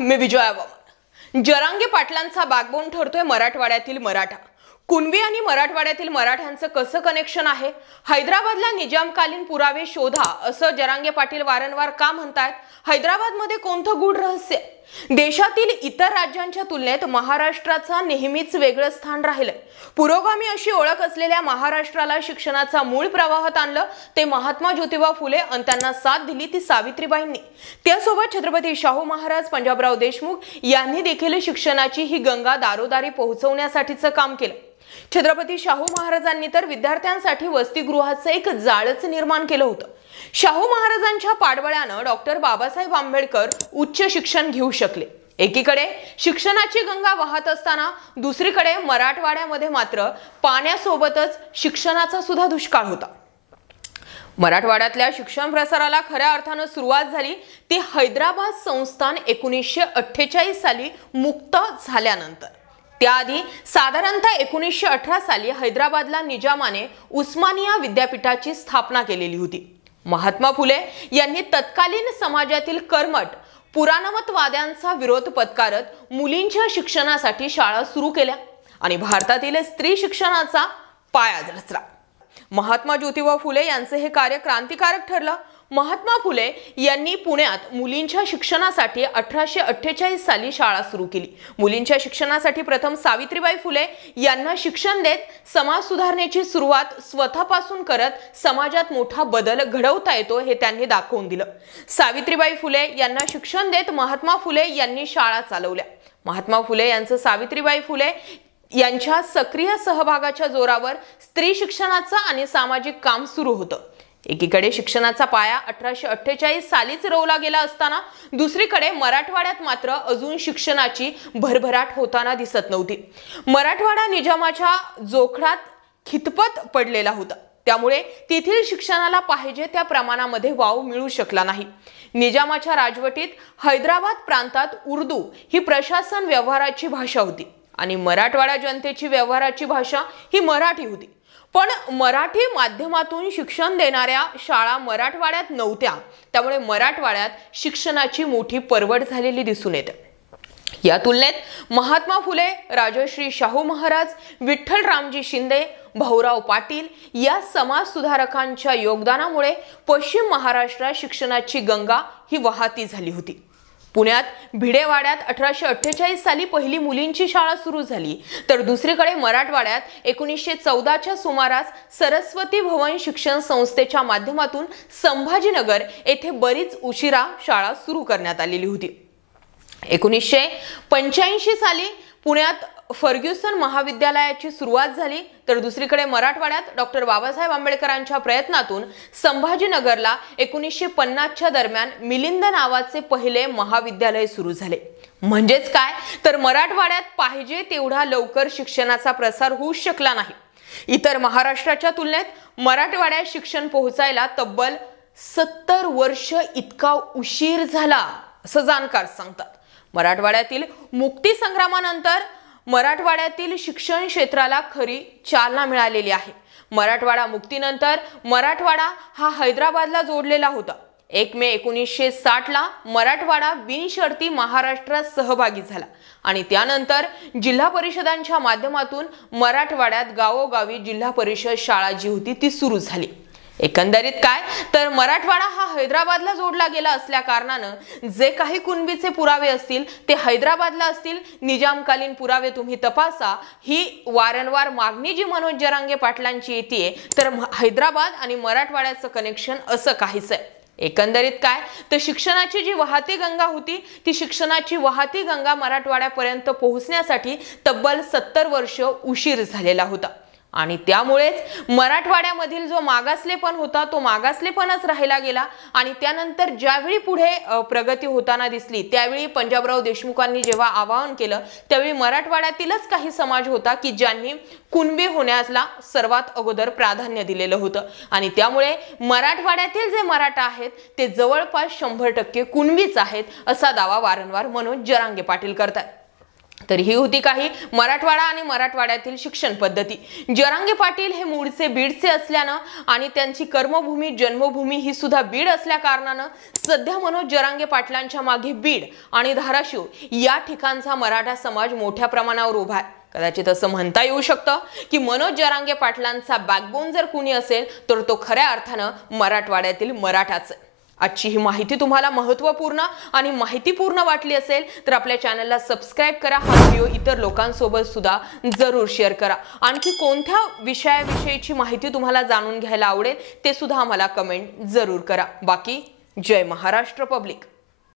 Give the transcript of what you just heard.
मी Vijaya Vaman. Jarange पाटलांचा backbone ठरतोय मराठवाड्यातील मराठा। कुणबी आणि मराठवाड्यातील मराठ्यांचं कसं कनेक्शन आहे? हैदराबादला निजामकालीन पुरावे शोधा असं जरांगे पाटील वारंवार का म्हणतात? हैदराबादमध्ये कोणतं गूढ रहस्य? देशातील इतर राज्यांच्या तुलनेत महाराष्ट्राचा नेहमीच वेगळं स्थान राहिलंय। पुरोगामी अशी ओळख असलेल्या महाराष्ट्राला शिक्षणाचा मूळ प्रवाहात आणलं ते महात्मा ज्योतिबा फुले आणि त्यांना साथ दिली ती सावित्रीबाईंनी। त्यासोबत छत्रपती शाहू महाराज, पंजाबराव देशमुख यांनी देखील शिक्षणाची ही गंगा दारोदारी पोहोचवण्यासाठीचं काम केलं। छत्रपती शाहू महाराजांनी तर विद्यार्थ्यांसाठी वसतिगृहाचं एक जाळच निर्माण केलं होतं। शाहू महाराजांच्या पाठबळाने डॉक्टर बाबासाहेब आंबेडकर उच्च शिक्षण घेऊ शकले। एकीकडे शिक्षणाची गंगा वाहत असताना दुसरीकडे मराठवाड्यामध्ये मात्र पाण्यासोबतच शिक्षणाचा सुद्धा दुष्काळ होता। मराठवाड्यातल्या शिक्षण प्रसाराला खऱ्या अर्थाने सुरुवात झाली ती हैदराबाद संस्थान 1948 साली मुक्त झाल्यानंतर। त्याआधी साधारणतः 1918 साली हैदराबादला निजामाने उस्मानिया विद्यापीठाची स्थापना केलेली होती। महात्मा फुले यांनी तत्कालीन समाजातील कर्मठ पुराणमतवाद्यांचा विरोध पत्करत मुलींच्या शिक्षणासाठी शाळा सुरू केल्या आणि भारतातील स्त्री शिक्षणाचा पाया रचला। महात्मा ज्योतिबा फुले यांचे हे कार्य क्रांतिकारक ठरलं। महात्मा फुले यांनी पुण्यात मुलींच्या शिक्षणासाठी 1848 साली शाळा सुरू केली। मुलींच्या शिक्षणासाठी प्रथम सावित्रीबाई फुले यांना शिक्षण देत समाज सुधारणेची सुरुवात स्वतःपासून करत समाजात मोठा बदल घडवता येतो हे त्यांनी दाखवून दिलं। सावित्रीबाई फुले यांना शिक्षण देत महात्मा फुले यांनी शाळा चालवल्या। महात्मा फुले यांचं सावित्रीबाई फुले यांच्या सक्रिय सहभागाच्या जोरावर स्त्री शिक्षणाचं आणि सामाजिक काम सुरू होतं। एकीकडे शिक्षणाचा पाया 1848 सालीच रोवला गेला असताना दुसरीकडे मराठवाड्यात मात्र अजून शिक्षणाची भरभराट होताना दिसत नव्हती। मराठवाडा निजामाच्या जोखडात खितपत पडलेला होता, त्यामुळे तेथील शिक्षणाला पाहिजे त्या प्रमाणामध्ये वाव मिळू शकला नाही। निजामाच्या राजवटीत हैदराबाद प्रांतात उर्दू ही प्रशासन व्यवहाराची भाषा होती आणि मराठवाडा जनतेची व्यवहाराची भाषा ही मराठी होती। पण मराठी माध्यमातून शिक्षण देणाऱ्या शाळा मराठवाड्यात नव्हत्या, त्यामुळे मराठवाड्यात शिक्षणाची मोठी परवड झालेली दिसून येते। या तुलनेत महात्मा फुले, राजश्री शाहू महाराज, विठ्ठल रामजी शिंदे, भाऊराव पाटील या समाज सुधारकांच्या योगदानामुळे पश्चिम महाराष्ट्रात शिक्षणाची गंगा ही वाहती झाली होती। पुण्यात भिडेवाड्यात 1848 साली पहिली मुलींची शाळा सुरू झाली, तर दुसरीकडे मराठवाड्यात 1914च्या सुमारास सरस्वती भवन शिक्षण संस्थेच्या माध्यमातून संभाजीनगर येथे बरीच उशिरा शाळा सुरू करण्यात आलेली होती। 1985 साली पुण्यात फर्ग्युसन महाविद्यालयाची सुरुवात झाली, तर दुसरीकडे मराठवाड्यात डॉक्टर बाबासाहेब आंबेडकरांच्या प्रयत्नातून संभाजीनगरला 1950च्या दरम्यान मिलिंद नावाचे पहिले महाविद्यालय सुरू झाले। म्हणजेच काय तर मराठवाड्यात पाहिजे तेवढा लवकर शिक्षणाचा प्रसार होऊ शकला नाही। इतर महाराष्ट्राच्या तुलनेत मराठवाड्यात शिक्षण पोहोचायला तब्बल 70 वर्ष इतका उशीर झाला असं जाणकार सांगतात। मराठवाड्यातील मुक्ती संग्रामानंतर मराठवाड्यातील शिक्षण क्षेत्राला खरी चालना मिळालेली आहे। मराठवाडा मुक्तीनंतर मराठवाडा हा हैदराबादला जोडलेला होता। 1 मे 1960 ला मराठवाडा बिनशर्ती महाराष्ट्रात सहभागी झाला आणि त्यानंतर जिल्हा परिषदांच्या माध्यमातून मराठवाड्यात गावोगावी जिल्हा परिषद शाळा जी होती ती सुरू झाली। एकंदरीत काय तर मराठवाडा हा हैदराबादला जोडला गेला असल्या कारणाने जे काही कुणबीचे पुरावे असतील ते हैदराबादला असतील। निजामकालीन पुरावे तुम्ही तपासा ही वारंवार मागणी जी मनोज जरांगे पाटलांची येते, तर हैदराबाद आणि मराठवाड्याचं कनेक्शन असं काहीच आहे। एकंदरीत काय तर शिक्षणाची जी वाहती गंगा होती ती शिक्षणाची वाहती गंगा मराठवाड्यापर्यंत पोहोचण्यासाठी तब्बल 70 वर्ष उशीर झालेला होता आणि त्यामुळेच मराठवाड्यामधील जो मागासलेपण होता तो मागासलेपणच राहिला गेला आणि त्यानंतर ज्यावेळी पुढे प्रगती होताना दिसली त्यावेळी पंजाबराव देशमुखांनी जेव्हा आवाहन केलं त्यावेळी मराठवाड्यातीलच काही समाज होता की ज्यांनी कुणबी होण्याला सर्वात अगोदर प्राधान्य दिलेलं होतं आणि त्यामुळे मराठवाड्यातील जे मराठा आहेत ते जवळपास 100% कुणबीच आहेत असा दावा वारंवार मनोज जरांगे पाटील करतात। तर ही होती काही मराठवाडा आणि मराठवाड्यातील शिक्षण पद्धती। जरांगे पाटील हे मूळचे बीडचे असल्यानं आणि त्यांची कर्मभूमी जन्मभूमी ही सुद्धा बीड असल्या कारणानं सध्या मनोज जरांगे पाटलांच्या मागे बीड आणि धाराशिव या ठिकाणचा मराठा समाज मोठ्या प्रमाणावर उभा आहे। कदाचित असं म्हणता येऊ शकतं की मनोज जरांगे पाटलांचा बॅकबोन जर कुणी असेल तर तो खऱ्या अर्थानं मराठवाड्यातील मराठाच आहे। आजची ही माहिती तुम्हाला महत्त्वपूर्ण आणि माहितीपूर्ण वाटली असेल तर आपल्या चॅनलला सबस्क्राइब करा। हा व्हिडिओ इतर लोकांसोबत सुद्धा जरूर शेअर करा। आणखी कोणत्या विषयाविषयीची माहिती तुम्हाला जाणून घ्यायला आवडेल ते सुद्धा आम्हाला कमेंट जरूर करा। बाकी जय महाराष्ट्र पब्लिक।